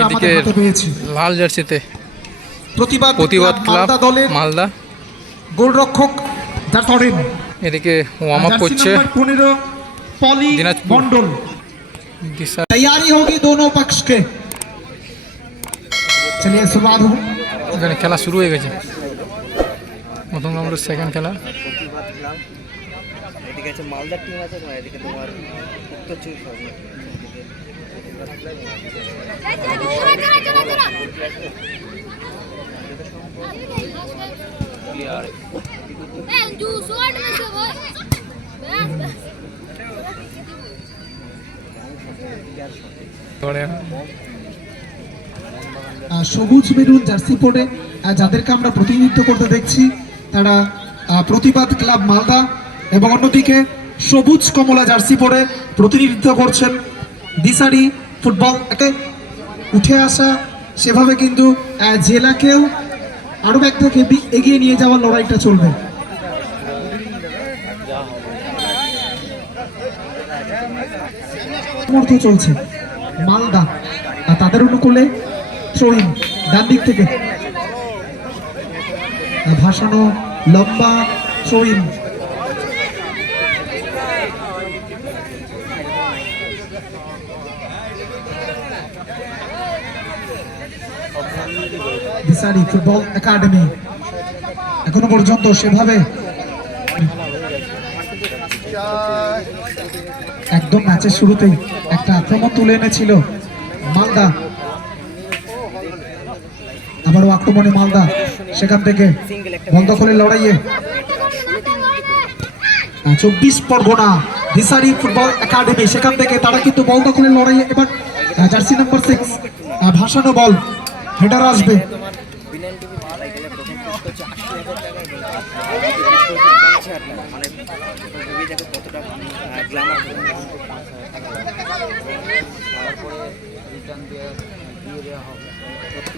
এদিকে লাল জার্সিতে প্রতিবাদ ক্লাব মালদা গোলরক্ষক এদিকে ওয়ার্ম আপ করছে मंडल तैयारी होगी दोनों पक्ष के। चलिए शुरुआत हो। এখানে খেলা শুরু হয়ে গেছে প্রথম রাউন্ডের সেকেন্ড খেলা এদিকে আছে মালদার টিম আছে না এদিকে তোমার উত্তর চব্বিশ সবুজ মেরুন জার্সি পরে যাদেরকে আমরা প্রতিনিধিত্ব করতে দেখছি তারা প্রতিবাদ ক্লাব মালদা এবং অন্যদিকে সবুজ কমলা জার্সি পরে প্রতিনিধিত্ব করছেন দিশারি ফুটবল উঠে আসা সেভাবে কিন্তু জেলাকেও আরো এক থেকে এগিয়ে নিয়ে যাওয়ার লড়াইটা চলবে। চলছে মালদা তাদের অনুকূলে থ্রোইন ডান দিক থেকে ভাসানো লম্বা থ্রোইন দিশারি ফুটবল একাডেমি এখনো পর্যন্ত সেভাবে একদম ম্যাচের শুরুতেই একটা আক্রমণ তুলে এনেছিল মালদা, আবারও আক্রমণে মালদা, সেখান থেকে বল দখলের লড়াইয়ে 24 পরগনা দিশারি ফুটবল একাডেমি, সেখান থেকে তারা কিন্তু বল দখলের লড়াইয়ে এবার জার্সি নাম্বার 6 ভাসানো বল হেডার আসবে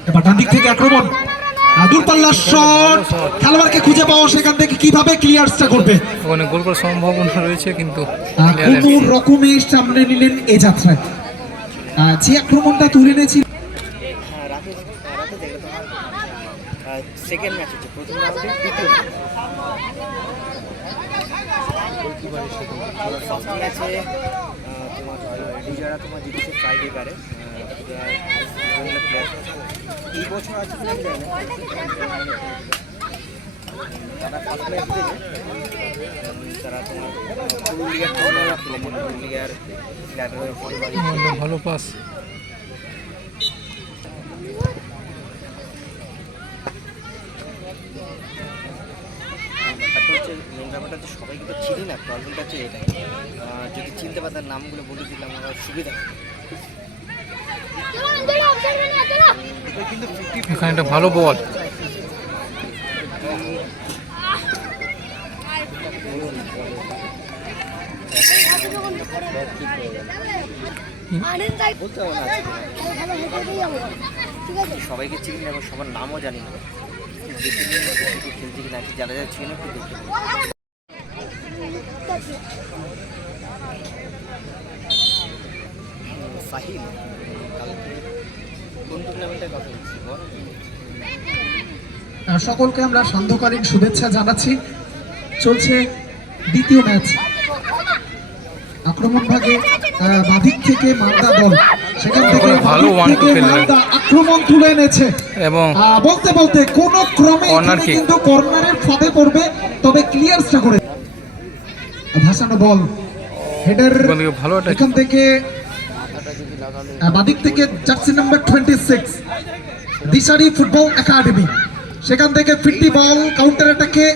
এবার ডান দিক থেকে আক্রমণ দূরপাল্লার শট খেলোয়াড়কে খুঁজে পাওয়া, সেখান থেকে কিভাবে ক্লিয়ারটা করবে ওখানে গোল করার সম্ভাবনা রয়েছে কিন্তু কোন রকমের সামনে নিলেন এই যাত্রায় যে আক্রমণটা তুলে এনেছিল সেকেন্ড ম্যাচ হচ্ছে প্রথম রাউন্ডে দ্বিতীয় ফার্স্ট ম্যাচে তোমার ডিজারা তোমার জিতেছে ট্রাইব্রেকারে এই বছর আছে কিনা আমি জানি না, তারা ফার্স্ট ম্যাচ জিতেছে, তারা তোমার পুরুলিয়ার ভালো পাস মেন ব্যাপারটা হচ্ছে সবাই কিন্তু চিনি না, প্রবলেমটা হচ্ছে এটা, যদি চিনতে পারতাম নামগুলো বলে দিলাম আমার সুবিধা হতো। এখানে একটা ভালো বল সবাইকে চিনি না এবং সবার নামও জানি না, খেলছি কিনা যারা যারা চিনি একটু দেখতে ফাহিম কোন টুর্নামেন্টের কথা বলছি বল। সকলকে আমরা সান্ধ্যকালীন শুভেচ্ছা জানাচ্ছি। চলছে দ্বিতীয় ম্যাচ, আক্রমণ ভাগে বাদিক থেকে মালদা দল, সেখান থেকে ভালো মালদা আক্রমণ তুলে এনেছে এবং বলতে বলতে কোন ক্রমে কিন্তু কর্নারের ফাঁদে পড়বে, তবে ক্লিয়ারটা করে ভাসানো বল হেডার ভালো, এখান থেকে বাদিক থেকে জার্সি নাম্বার 26 দিশারি ফুটবল একাডেমি, সেখান থেকে ফিরতি বল কাউন্টার অ্যাটাকে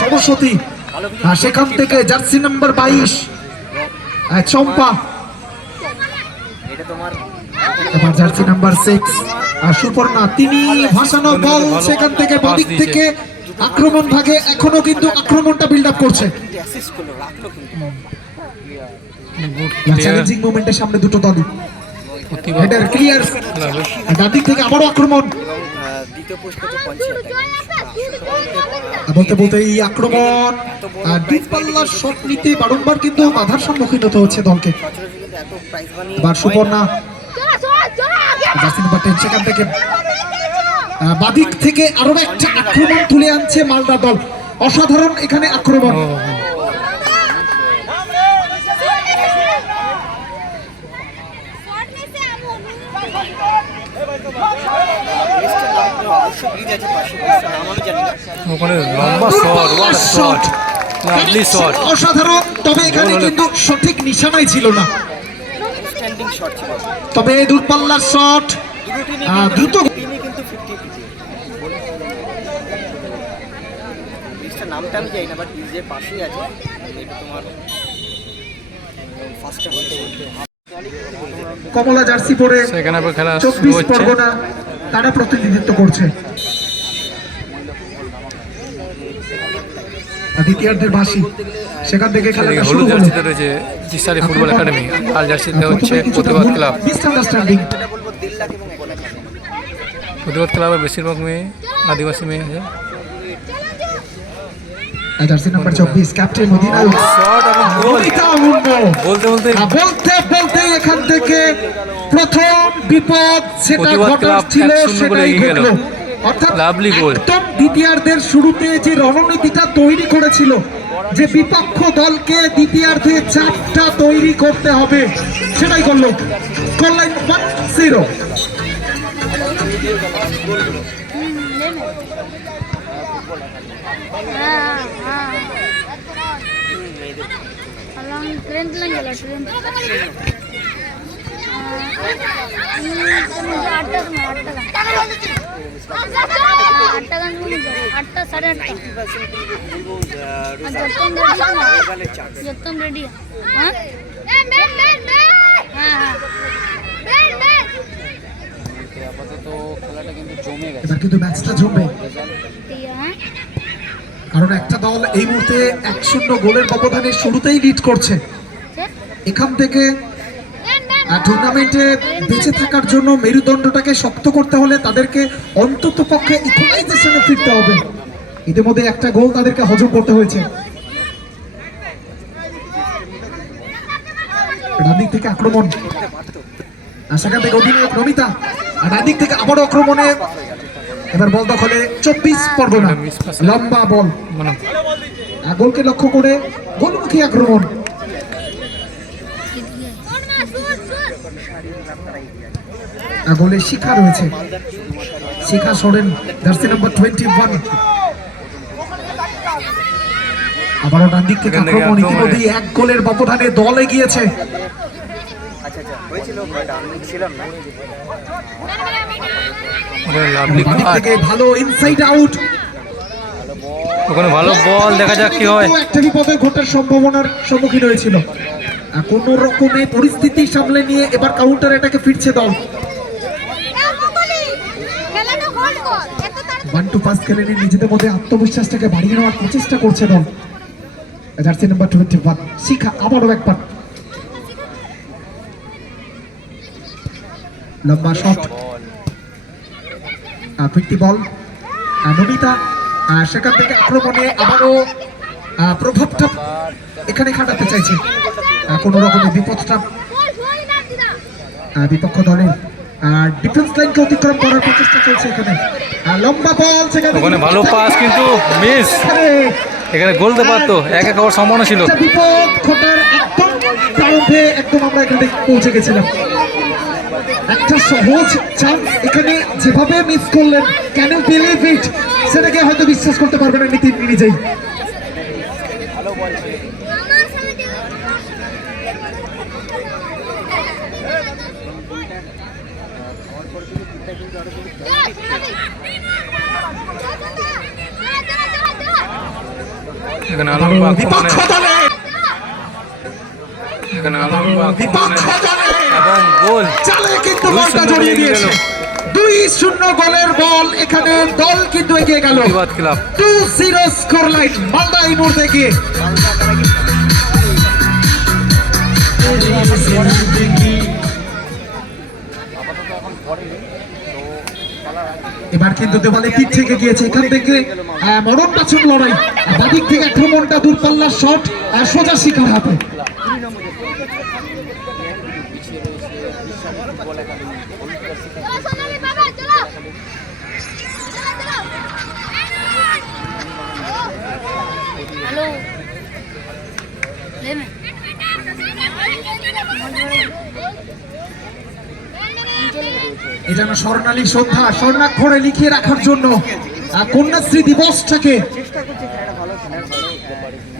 সরস্বতী, সেখান থেকে জার্সি নাম্বার 22 চম্পা, এবার জার্সি নাম্বার 6 সুপর্ণা, তিনি ভাসানো বল সেখান থেকে বাদিক থেকে আক্রমণ ভাগে এখনো কিন্তু আক্রমণটা বিল্ড আপ করছে। চ্যালেঞ্জিং মোমেন্টের সামনে দুটো দলই হেডার ক্লিয়ার, ডান দিক থেকে আবারও আক্রমণ দ্বিতীয় পুরস্কার তো 50,000 টাকা। বলতে বলতে এই আক্রমণ দূরপাল্লার শট নিতে বারংবার কিন্তু বাধার সম্মুখীন হতে হচ্ছে দলকে। সচরাচর কিন্তু এত প্রাইজ মানি এবার সুপর্ণা জার্সি নাম্বার 10 সেখান থেকে বাদিক থেকে আরো একটা আক্রমণ তুলে আনছে মালদা দল। অসাধারণ এখানে আক্রমণ। অবশ্য ব্রিজ আছে পাশে, ব্রিজটার নাম আমি জানি না। ওখানে লম্বা shot, what shot, lovely shot, অসাধারণ। তবে এখানে কিন্তু সঠিক নিশানাই ছিল না। স্ট্যান্ডিং শট ছিল। তবে দূরপাল্লার শট দ্রুত টিমে কিন্তু 50-50। ব্রিজটার নামটা আমি জানি না, বাট ব্রিজের পাশেই আছে। এটা তোমার ফার্স্ট কমলা জার্সি পরে সেখানে আবার খেলা শুরু 24 হচ্ছে। পরগনা তারা প্রতিনিধিত্ব করছে। দ্বিতীয়ার্ধের বাঁশি সেখান থেকে খেলাটা শুরু হলুদ হলো। জার্সিতে রয়েছে জিসারি ফুটবল একাডেমি, লাল জার্সিতে হচ্ছে প্রতিবাদ ক্লাব। মিসআন্ডারস্ট্যান্ডিং। এটা বলবো 1.5 লাখ এবং বলে প্রতিবাদ ক্লাবের বেশিরভাগ মেয়ে আদিবাসী মেয়ে আছে। জার্সি নাম্বার 24 ক্যাপ্টেন অধিনায়ক শট এবং গোল। মনিতা মুন্ডু। বলতে বলতে বলতে বলতে এখান থেকে প্রথম বিপদ সেটা প্রতিবাদ ক্লাব ঘটেছিল 1-0 গোলে সেটাই এগিয়ে গেল। ঘটলো। অর্থাৎ লাভলি গোল। একদম দ্বিতীয়ার্ধের শুরুতে যে রণনীতিটা তৈরি করেছিল, যে বিপক্ষ দলকে দ্বিতীয়ার্ধে চাপটা তৈরি করতে হবে, সেটাই করলো। স্কোরলাইন 1-0। ट्रेन गेला ट्रेन आठटा साढ़े एकदम रेडी हाँ আপাতত খেলাটা কিন্তু জমে গেছে। এবার কিন্তু ম্যাচটা জমবে, কারণ একটা দল এই মুহূর্তে 1-0 গোলের ব্যবধানে শুরুতেই লিড করছে। এখান থেকে টুর্নামেন্টে বেঁচে থাকার জন্য মেরুদণ্ডটাকে শক্ত করতে হলে তাদেরকে অন্তত পক্ষে ইকুয়ালাইজেশনে ফিরতে হবে। ইতিমধ্যে একটা গোল তাদেরকে হজম করতে হয়েছে। ডান দিক থেকে আক্রমণ, আর সেখান থেকে অধিনায়ক নমিতা, আর ডান দিক থেকে আবারও আক্রমণে। এবার বল দখলে 24 পরগনা, লম্বা বল, মানে গোলকে লক্ষ্য করে গোলমুখী আক্রমণ। গোলে শিখা রয়েছে, শিখা সরেন, জার্সি নাম্বার 21। আবারও ডান দিক থেকে আক্রমণ। ইতিমধ্যে 1 গোলের ব্যবধানে দল এগিয়েছে। আচ্ছা হয়েছিল, বাট আমি ছিলাম না। ওখানে লাভলি বাঁ দিক কাট, থেকে ভালো ইনসাইড আউট। ওখানে ভালো বল, দেখা যাক কি হয়। একটা বিপদের ঘটার সম্ভাবনার সম্মুখীন হয়েছিল। কোন রকমে পরিস্থিতি সামলে নিয়ে এবার কাউন্টার এটাকে ফিরছে দল। 1-2 খেলে নিয়ে নিজেদের মধ্যে আত্মবিশ্বাসটাকে বাড়িয়ে নেওয়ার প্রচেষ্টা করছে দল। জার্সি নাম্বার 21 শিখা আবারও একবার লম্বা শট, ফিরতি বল নমিতা, সেখান থেকে আক্রমণে আবারও প্রভাবটা এখানে খাটাতে চাইছে। কোন রকমের বিপদটা বিপক্ষ দলের ডিফেন্স লাইনকে অতিক্রম করার প্রচেষ্টা চলছে এখানে। লম্বা বল, সেখানে ওখানে ভালো পাস কিন্তু মিস। এখানে গোলতে পারতো, 1-1 হওয়ার সম্ভাবনা ছিল। বিপদ ঘটার একদম প্রারম্ভে একদম আমরা এখানে পৌঁছে গেছিলাম। একটা সহজ চান্স এখানে যেভাবে মিস করলেন, ক্যান ইউ বিলিভ ইট, সেটাকে হয়তো বিশ্বাস করতে পারবে না নীতিন নিজেই। এখানে আলম বিপক্ষ দলে এখানে আলম বিপক্ষ দলে এবং গোল। চালে কিন্তু 2-0 বলটা জড়িয়ে এগিয়ে দিয়েছে। গেল। 2-0 গোলের বল, এখানে দল কিন্তু এগিয়ে গেল। প্রতিবাদ ক্লাব 2-0 স্কোর লাইন, মালদা এই মুহূর্তে এগিয়ে। আপাতত এখন ঘরে নেই, তো খেলার আগে এবার কিন্তু দেওয়ালের দিক থেকে গিয়েছে, এখান থেকে মরণ পাচন লড়াই, বাদিক থেকে আক্রমণটা দূরপাল্লার শট আর সোজা শিকার হাতে। हेलो ले मैं এই যেন স্বর্ণালী সন্ধ্যা স্বর্ণাক্ষরে লিখিয়ে রাখার জন্য কন্যাশ্রী দিবসটাকে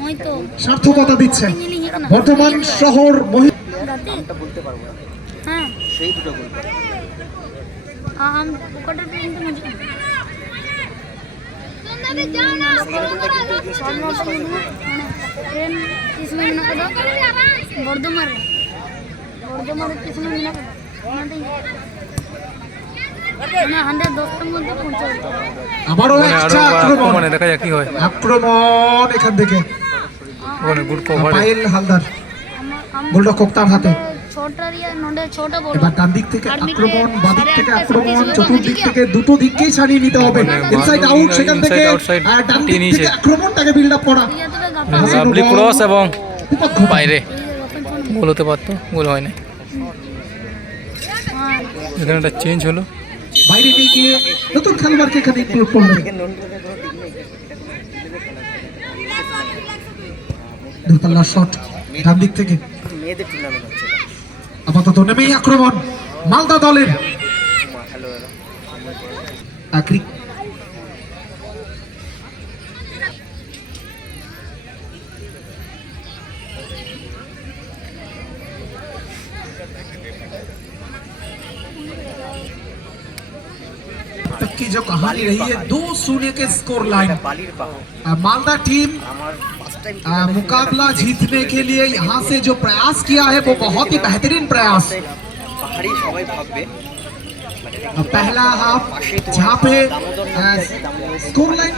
वही तो সার্থকতা দিচ্ছে বর্তমান শহর दादी বলতে পারবো না, हाँ সেই দুটো বলবো। हाँ हम कटर ट्रेन तो मुझे ट्रेन किसमें मिना कदा बर्धमान बर्धमान किसमें मिना कदा মানে 110 এর মধ্যে পৌঁছে যেতে হবে। আবারও মানে আরো একটা আক্রমণ আক্রমণে দেখা যাক কি হয়। আক্রমণ এখান থেকে ওখানে গুড কভার। পায়েল হালদার हम গোলরক্ষক তার হাতে। छोटा रिया नोडे छोटा बॉल এবার ডান দিক থেকে আক্রমণ, বাঁ দিক থেকে আক্রমণ, চতুর্দিক থেকে দুটো দিককেই ছাড়িয়ে নিতে হবে। ইনসাইড আউট, সেখান থেকে Inside outside, ডান দিক নিচে। থেকে আক্রমণটাকে বিল্ড আপ করা। লাভলি ক্রস এবং বিপদ ঘটে। বাইরে গোল হতে পারতো, গোল হয় না। এখানে একটা চেঞ্জ হলো। বাইরে নিয়ে গিয়ে নতুন খেলোয়াড়কে এখানে ইনক্লুড করলেন। দূরপাল্লার শট ডান দিক থেকে মেয়েদের টুর্নামেন্ট হচ্ছে এটা। আপাতত নেমেই আক্রমণ মালদা দলের। হ্যালো तक की जो कहानी रही है 2-0 के स्कोर लाइन। বালির পাহাড় मालदा टीम আমার ফার্স্ট টাইম मुकाबला जीतने के लिए यहाँ से जो प्रयास किया है वो बहुत ही बेहतरीन प्रयास। পাহাড়ি সবাই ভাববে पहला हाफ जहाँ पे स्कोर लाइन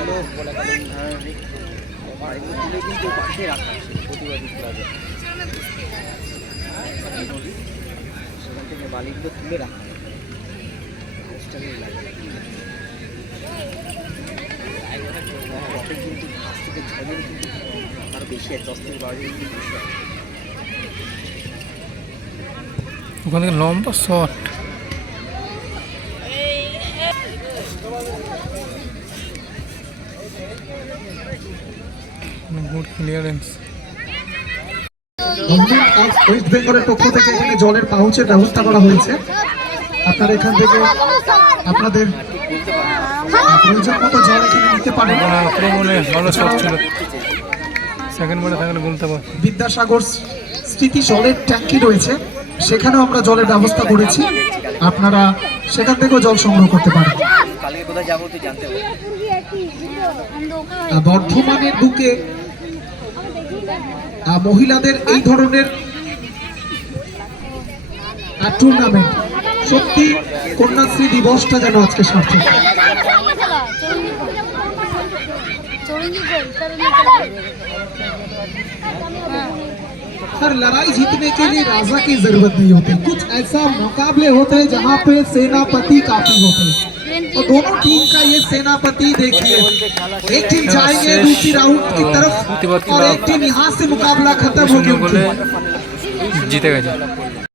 কিন্তু পাশে রাখা প্রতিবাদী ক্লাবে সেখান থেকে বালিগুলো তুলে রাখা কিন্তু ঘাস থেকে ঝড়ের কিন্তু আরো বেশি হয়, 10 থেকে 12 ডিগ্রি বেশি হয়। ওখানে লম্বা শট, গুড ক্লিয়ারেন্স। ওয়েস্ট বেঙ্গলের পক্ষ থেকে এখানে জলের পাউচের ব্যবস্থা করা হয়েছে। আপনারা এখান থেকে আপনাদের প্রয়োজন মতো জল এখানে নিতে পারেন। আক্রমণে ভালো শট ছিল, সেকেন্ড বলে থাকলে বলতে পার। বিদ্যাসাগর স্মৃতি জলের ট্যাঙ্কি রয়েছে, সেখানেও আমরা জলের ব্যবস্থা করেছি, আপনারা সেখান থেকেও জল সংগ্রহ করতে পারেন। কালকে কোথায় যাবো তুই জানতে হবে। বর্ধমানের বুকে মহিলাদের এই ধরনের টুর্নামেন্ট সত্যি কন্যাশ্রী দিবসটা যেন আজকে সার্থক। हर लड़ाई जीतने के लिए राजा की जरूरत नहीं होती, कुछ ऐसा मुकाबले होते हैं जहाँ पे सेनापति काफी होते हैं। तो दोनों टीम का ये सेनापति देखिए, एक टीम जाएंगे दूसरी राउंड की तरफ और एक टीम यहाँ से मुकाबला खत्म हो गया। জিতে গেছে।